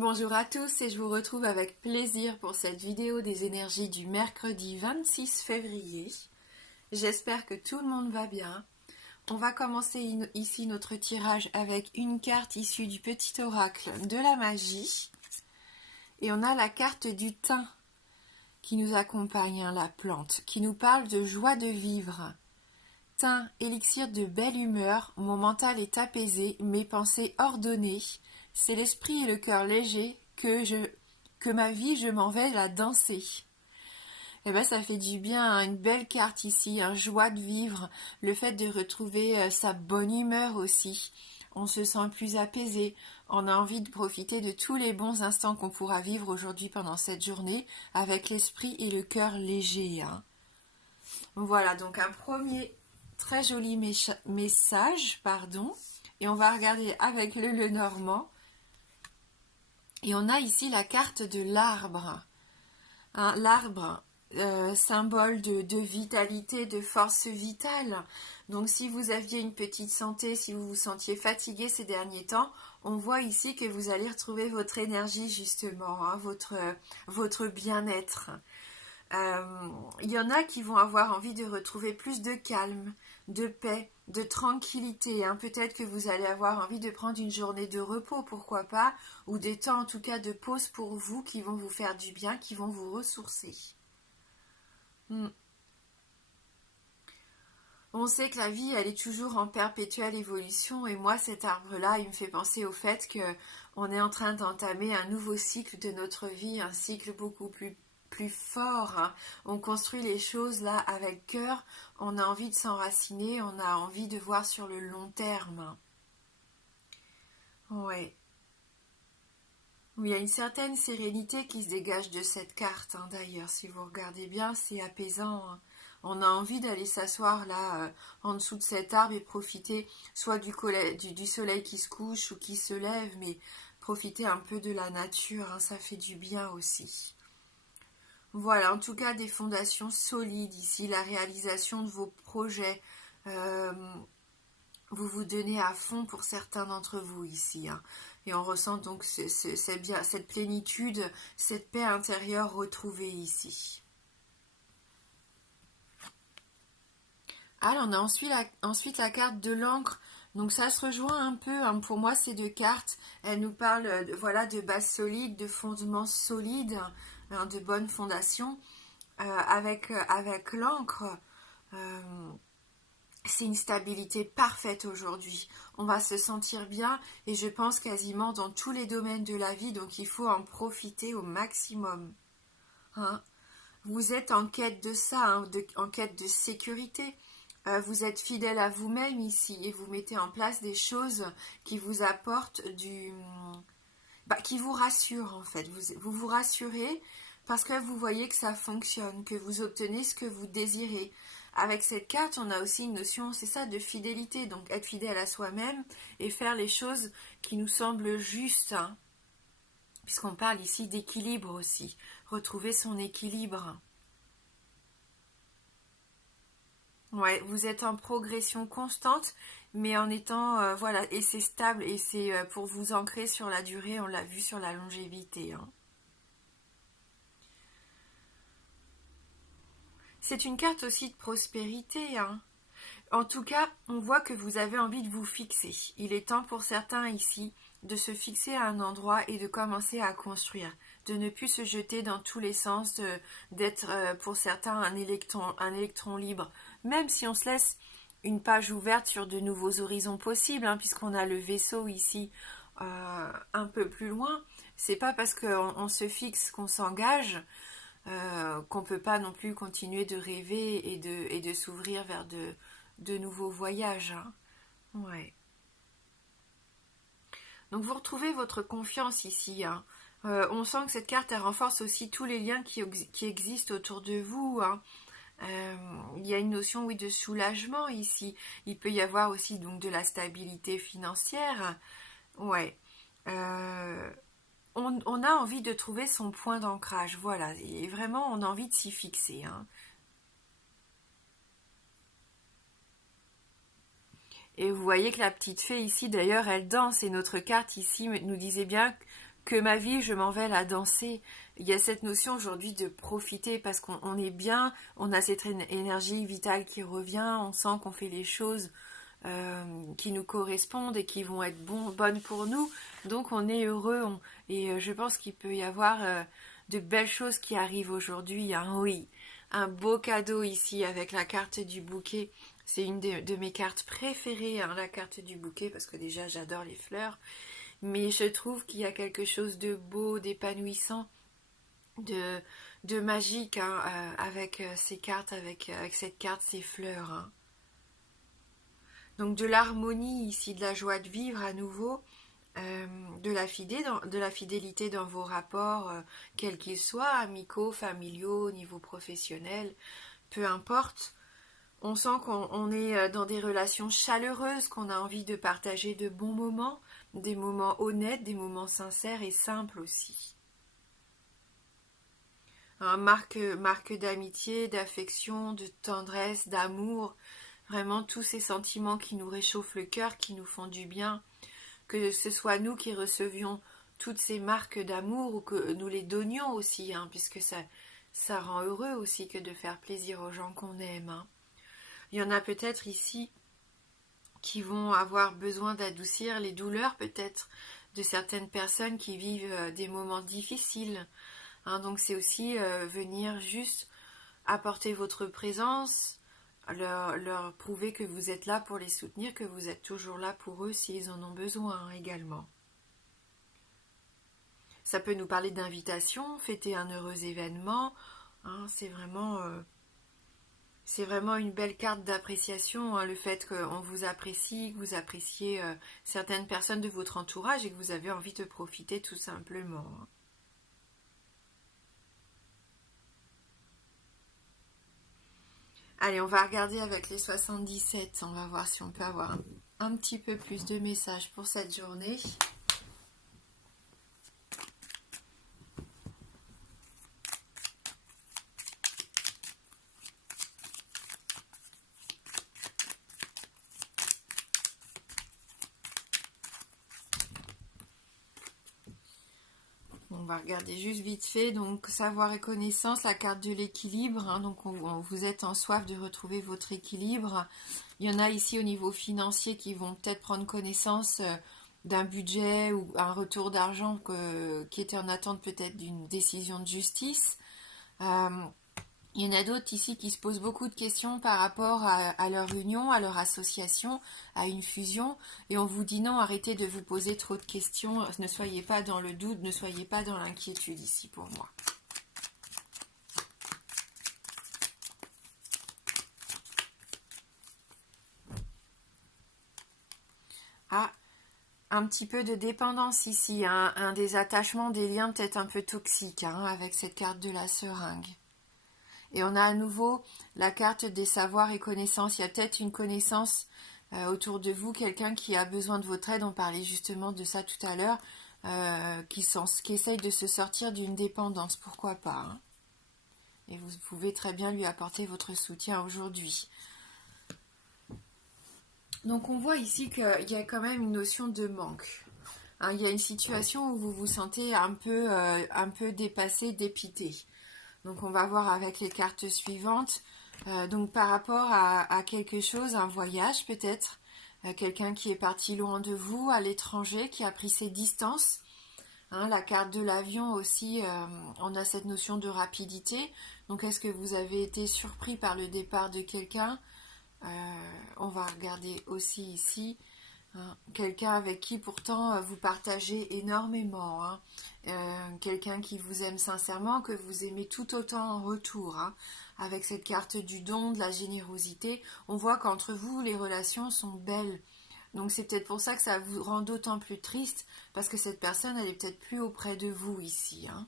Bonjour à tous et je vous retrouve avec plaisir pour cette vidéo des énergies du mercredi 26 février. J'espère que tout le monde va bien. On va commencer ici notre tirage avec une carte issue du petit oracle de la magie. Et on a la carte du thym qui nous accompagne, la plante, qui nous parle de joie de vivre. Thym, élixir de belle humeur, mon mental est apaisé, mes pensées ordonnées. C'est l'esprit et le cœur léger que ma vie je m'en vais la danser. Eh ben ça fait du bien, hein, une belle carte ici, joie de vivre, le fait de retrouver sa bonne humeur aussi. On se sent plus apaisé, on a envie de profiter de tous les bons instants qu'on pourra vivre aujourd'hui pendant cette journée avec l'esprit et le cœur léger. Voilà, donc un premier très joli message, pardon. Et on va regarder avec le Lenormand. Et on a ici la carte de l'arbre. L'arbre, symbole de vitalité, de force vitale. Donc si vous aviez une petite santé, si vous vous sentiez fatigué ces derniers temps, on voit ici que vous allez retrouver votre énergie justement, votre bien-être. Il y en a qui vont avoir envie de retrouver plus de calme, de paix, de tranquillité. Peut-être que vous allez avoir envie de prendre une journée de repos, pourquoi pas, ou des temps en tout cas de pause pour vous qui vont vous faire du bien, qui vont vous ressourcer. On sait que la vie, elle est toujours en perpétuelle évolution et moi, cet arbre-là, il me fait penser au fait que on est en train d'entamer un nouveau cycle de notre vie, un cycle beaucoup plus fort. On construit les choses là avec cœur, on a envie de s'enraciner, on a envie de voir sur le long terme. Ouais. Il y a une certaine sérénité qui se dégage de cette carte, d'ailleurs, si vous regardez bien, c'est apaisant. On a envie d'aller s'asseoir là, en dessous de cet arbre et profiter soit du soleil qui se couche ou qui se lève, mais profiter un peu de la nature, ça fait du bien aussi. Voilà, en tout cas des fondations solides ici, la réalisation de vos projets. Vous vous donnez à fond pour certains d'entre vous ici. Et on ressent donc cette plénitude, cette paix intérieure retrouvée ici. Alors on a ensuite la carte de l'encre. Donc ça se rejoint un peu, pour moi ces deux cartes, elles nous parlent de base solide, de fondements solides, de bonnes fondations. Avec l'encre, c'est une stabilité parfaite aujourd'hui. On va se sentir bien et je pense quasiment dans tous les domaines de la vie, donc il faut en profiter au maximum. Vous êtes en quête de ça, en quête de sécurité. Vous êtes fidèle à vous-même ici et vous mettez en place des choses qui vous apportent qui vous rassurent en fait. Vous vous rassurez parce que vous voyez que ça fonctionne, que vous obtenez ce que vous désirez. Avec cette carte, on a aussi une notion, c'est ça, de fidélité. Donc être fidèle à soi-même et faire les choses qui nous semblent justes. Puisqu'on parle ici d'équilibre aussi. Retrouver son équilibre. Ouais, vous êtes en progression constante, mais en étant, et c'est stable, et c'est pour vous ancrer sur la durée, on l'a vu sur la longévité. C'est une carte aussi de prospérité. En tout cas, on voit que vous avez envie de vous fixer. Il est temps pour certains ici de se fixer à un endroit et de commencer à construire, de ne plus se jeter dans tous les sens, d'être pour certains un électron libre, même si on se laisse une page ouverte sur de nouveaux horizons possibles, puisqu'on a le vaisseau ici un peu plus loin. C'est pas parce qu'on se fixe qu'on s'engage qu'on peut pas non plus continuer de rêver et de s'ouvrir vers de nouveaux voyages. Ouais. Donc vous retrouvez votre confiance ici. On sent que cette carte elle renforce aussi tous les liens qui existent autour de vous. Il y a une notion de soulagement ici. Il peut y avoir aussi donc de la stabilité financière. Ouais. On a envie de trouver son point d'ancrage. Voilà. Et vraiment, on a envie de s'y fixer. Et vous voyez que la petite fée ici, d'ailleurs, elle danse. Et notre carte ici nous disait bien que ma vie, je m'en vais la danser. Il y a cette notion aujourd'hui de profiter parce qu'on est bien, on a cette énergie vitale qui revient, on sent qu'on fait les choses qui nous correspondent et qui vont être bonnes pour nous. Donc on est heureux et je pense qu'il peut y avoir de belles choses qui arrivent aujourd'hui. Hein, oui, un beau cadeau ici avec la carte du bouquet. C'est une de mes cartes préférées, hein, la carte du bouquet, parce que déjà j'adore les fleurs. Mais je trouve qu'il y a quelque chose de beau, d'épanouissant, de magique hein, avec ces cartes, avec cette carte, ces fleurs. Hein. Donc de l'harmonie ici, de la joie de vivre à nouveau, de la fidélité dans vos rapports, quels qu'ils soient, amicaux, familiaux, au niveau professionnel, peu importe. On sent qu'on est dans des relations chaleureuses, qu'on a envie de partager de bons moments, des moments honnêtes, des moments sincères et simples aussi. Marque d'amitié, d'affection, de tendresse, d'amour, vraiment tous ces sentiments qui nous réchauffent le cœur, qui nous font du bien, que ce soit nous qui recevions toutes ces marques d'amour ou que nous les donnions aussi, hein, puisque ça rend heureux aussi que de faire plaisir aux gens qu'on aime. Hein. Il y en a peut-être ici qui vont avoir besoin d'adoucir les douleurs peut-être de certaines personnes qui vivent des moments difficiles. Hein, donc c'est aussi venir juste apporter votre présence, leur prouver que vous êtes là pour les soutenir, que vous êtes toujours là pour eux s'ils en ont besoin hein, également. Ça peut nous parler d'invitation, fêter un heureux événement. Hein, c'est vraiment une belle carte d'appréciation, hein, le fait qu'on vous apprécie, que vous appréciez certaines personnes de votre entourage et que vous avez envie de profiter tout simplement. Hein. Allez, on va regarder avec les 77, on va voir si on peut avoir un petit peu plus de messages pour cette journée. On va regarder juste vite fait, donc savoir et connaissance, la carte de l'équilibre, hein, donc vous êtes en soif de retrouver votre équilibre. Il y en a ici au niveau financier qui vont peut-être prendre connaissance d'un budget ou un retour d'argent qui était en attente peut-être d'une décision de justice. Il y en a d'autres ici qui se posent beaucoup de questions par rapport à leur union, à leur association, à une fusion. Et on vous dit non, arrêtez de vous poser trop de questions. Ne soyez pas dans le doute, ne soyez pas dans l'inquiétude ici pour moi. Ah, un petit peu de dépendance ici, hein, un des attachements, des liens peut-être un peu toxiques hein, avec cette carte de la seringue. Et on a à nouveau la carte des savoirs et connaissances. Il y a peut-être une connaissance autour de vous, quelqu'un qui a besoin de votre aide. On parlait justement de ça tout à l'heure, qui essaye de se sortir d'une dépendance. Pourquoi pas hein. Et vous pouvez très bien lui apporter votre soutien aujourd'hui. Donc on voit ici qu'il y a quand même une notion de manque. Hein, il y a une situation où vous vous sentez un peu dépassé, dépité. Donc on va voir avec les cartes suivantes. Donc par rapport à quelque chose, un voyage peut-être, quelqu'un qui est parti loin de vous, à l'étranger, qui a pris ses distances. Hein, la carte de l'avion aussi, on a cette notion de rapidité. Donc est-ce que vous avez été surpris par le départ de quelqu'un? On va regarder aussi ici. Hein, quelqu'un avec qui pourtant vous partagez énormément, hein, quelqu'un qui vous aime sincèrement, que vous aimez tout autant en retour, hein, avec cette carte du don, de la générosité, on voit qu'entre vous les relations sont belles, donc c'est peut-être pour ça que ça vous rend d'autant plus triste, parce que cette personne elle est peut-être plus auprès de vous ici, hein.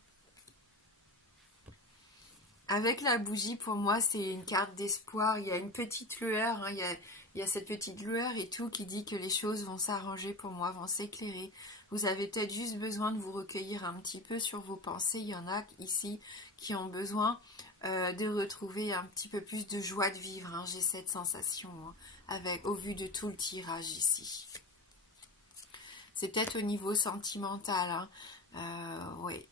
Avec la bougie, pour moi, c'est une carte d'espoir. Il y a une petite lueur, hein, il y a cette petite lueur et tout qui dit que les choses vont s'arranger pour moi, vont s'éclairer. Vous avez peut-être juste besoin de vous recueillir un petit peu sur vos pensées. Il y en a ici qui ont besoin de retrouver un petit peu plus de joie de vivre. Hein. J'ai cette sensation hein, au vu de tout le tirage ici. C'est peut-être au niveau sentimental. Hein. Oui.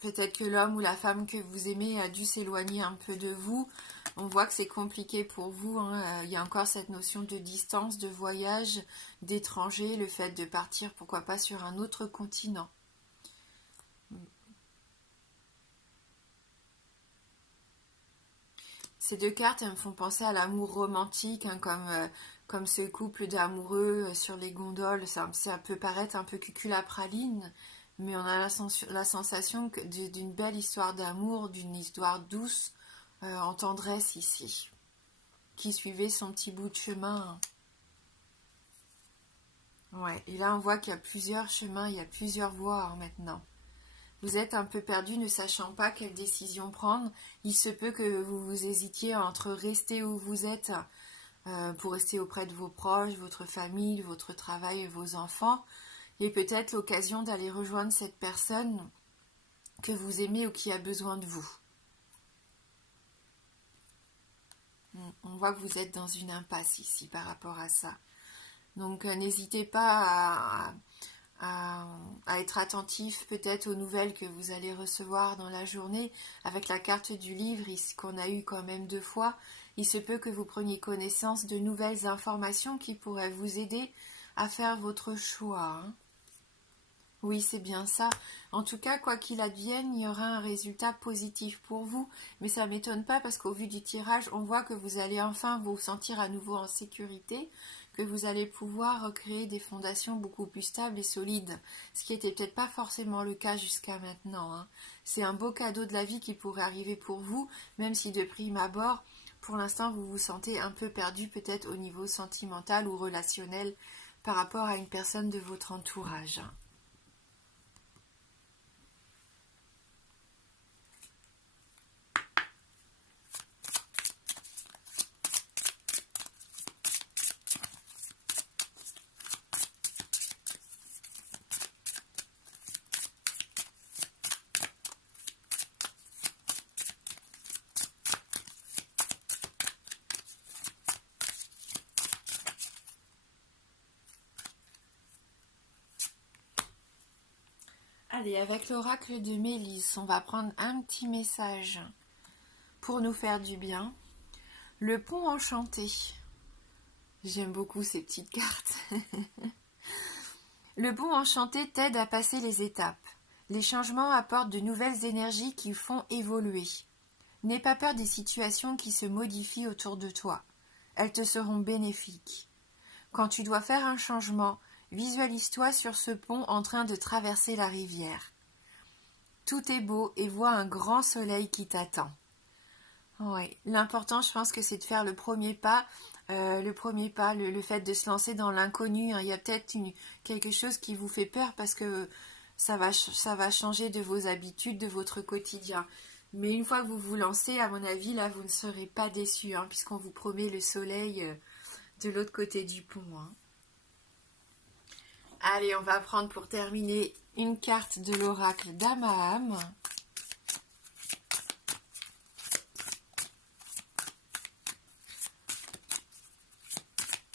Peut-être que l'homme ou la femme que vous aimez a dû s'éloigner un peu de vous. On voit que c'est compliqué pour vous, hein. Il y a encore cette notion de distance, de voyage, d'étranger, le fait de partir, pourquoi pas, sur un autre continent. Ces deux cartes, elles me font penser à l'amour romantique, hein, comme ce couple d'amoureux sur les gondoles. Ça peut paraître un peu cuculapraline, mais on a la sensation d'une belle histoire d'amour, d'une histoire douce, en tendresse ici, qui suivait son petit bout de chemin. Ouais, et là on voit qu'il y a plusieurs chemins, il y a plusieurs voies, hein, maintenant. Vous êtes un peu perdu, ne sachant pas quelle décision prendre. Il se peut que vous hésitiez entre rester où vous êtes pour rester auprès de vos proches, votre famille, votre travail et vos enfants, et peut-être l'occasion d'aller rejoindre cette personne que vous aimez ou qui a besoin de vous. On voit que vous êtes dans une impasse ici par rapport à ça. Donc n'hésitez pas à être attentif peut-être aux nouvelles que vous allez recevoir dans la journée. Avec la carte du livre qu'on a eu quand même 2 fois, il se peut que vous preniez connaissance de nouvelles informations qui pourraient vous aider à faire votre choix, hein. Oui, c'est bien ça. En tout cas, quoi qu'il advienne, il y aura un résultat positif pour vous. Mais ça ne m'étonne pas parce qu'au vu du tirage, on voit que vous allez enfin vous sentir à nouveau en sécurité, que vous allez pouvoir recréer des fondations beaucoup plus stables et solides. Ce qui n'était peut-être pas forcément le cas jusqu'à maintenant, hein. C'est un beau cadeau de la vie qui pourrait arriver pour vous, même si de prime abord, pour l'instant, vous vous sentez un peu perdu peut-être au niveau sentimental ou relationnel par rapport à une personne de votre entourage. Allez, avec l'oracle de Mélisse, on va prendre un petit message pour nous faire du bien. Le pont enchanté. J'aime beaucoup ces petites cartes. Le pont enchanté t'aide à passer les étapes. Les changements apportent de nouvelles énergies qui font évoluer. N'aie pas peur des situations qui se modifient autour de toi. Elles te seront bénéfiques. Quand tu dois faire un changement, visualise-toi sur ce pont en train de traverser la rivière. Tout est beau et vois un grand soleil qui t'attend. Oui, l'important, je pense que c'est de faire le premier pas. Le fait de se lancer dans l'inconnu, hein. Il y a peut-être quelque chose qui vous fait peur parce que ça va changer de vos habitudes, de votre quotidien. Mais une fois que vous vous lancez, à mon avis, là, vous ne serez pas déçus, hein, puisqu'on vous promet le soleil de l'autre côté du pont, hein. Allez, on va prendre pour terminer une carte de l'oracle d'Amaham.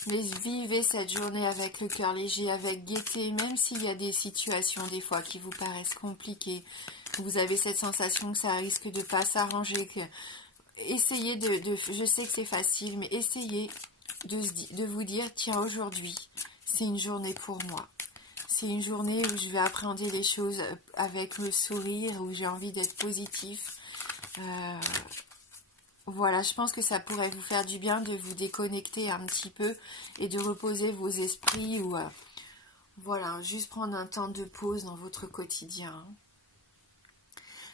Mais vivez cette journée avec le cœur léger, avec gaieté, même s'il y a des situations des fois qui vous paraissent compliquées. Vous avez cette sensation que ça risque de ne pas s'arranger. Essayez je sais que c'est facile, mais essayez de vous dire, tiens, aujourd'hui, c'est une journée pour moi. C'est une journée où je vais appréhender les choses avec le sourire, où j'ai envie d'être positif. Voilà, je pense que ça pourrait vous faire du bien de vous déconnecter un petit peu et de reposer vos esprits ou voilà, juste prendre un temps de pause dans votre quotidien.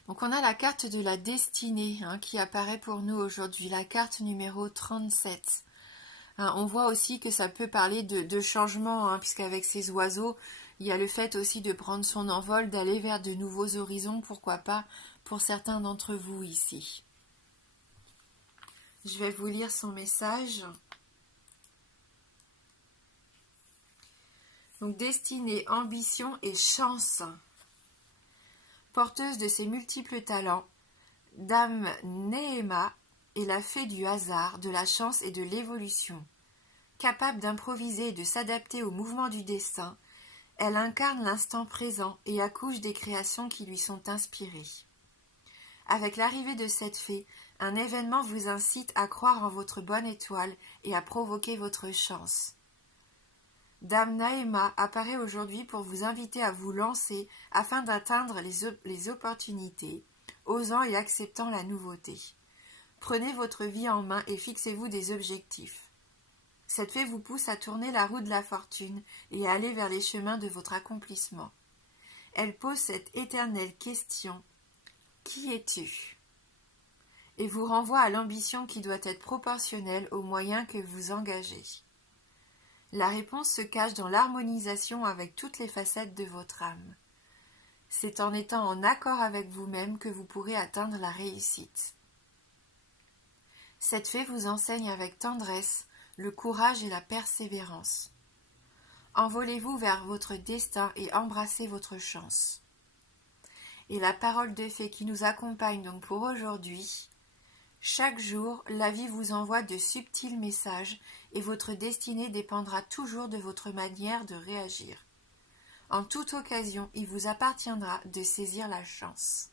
Donc on a la carte de la destinée, hein, qui apparaît pour nous aujourd'hui, la carte numéro 37. Hein, on voit aussi que ça peut parler de changement, hein, puisqu'avec ces oiseaux, il y a le fait aussi de prendre son envol, d'aller vers de nouveaux horizons, pourquoi pas pour certains d'entre vous ici. Je vais vous lire son message. Donc, destinée, ambition et chance. Porteuse de ses multiples talents, Dame Néhéma est la fée du hasard, de la chance et de l'évolution. Capable d'improviser et de s'adapter au mouvement du destin, Elle incarne l'instant présent et accouche des créations qui lui sont inspirées. Avec l'arrivée de cette fée, un événement vous incite à croire en votre bonne étoile et à provoquer votre chance. Dame Naïma apparaît aujourd'hui pour vous inviter à vous lancer afin d'atteindre les opportunités, osant et acceptant la nouveauté. Prenez votre vie en main et fixez-vous des objectifs. Cette fée vous pousse à tourner la roue de la fortune et à aller vers les chemins de votre accomplissement. Elle pose cette éternelle question « Qui es-tu » et vous renvoie à l'ambition qui doit être proportionnelle aux moyens que vous engagez. La réponse se cache dans l'harmonisation avec toutes les facettes de votre âme. C'est en étant en accord avec vous-même que vous pourrez atteindre la réussite. Cette fée vous enseigne avec tendresse le courage et la persévérance. Envolez-vous vers votre destin et embrassez votre chance. Et la parole de fée qui nous accompagne donc pour aujourd'hui. Chaque jour, la vie vous envoie de subtils messages et votre destinée dépendra toujours de votre manière de réagir. En toute occasion, il vous appartiendra de saisir la chance.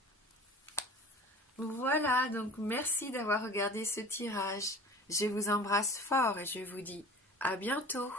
Voilà, donc merci d'avoir regardé ce tirage. Je vous embrasse fort et je vous dis à bientôt.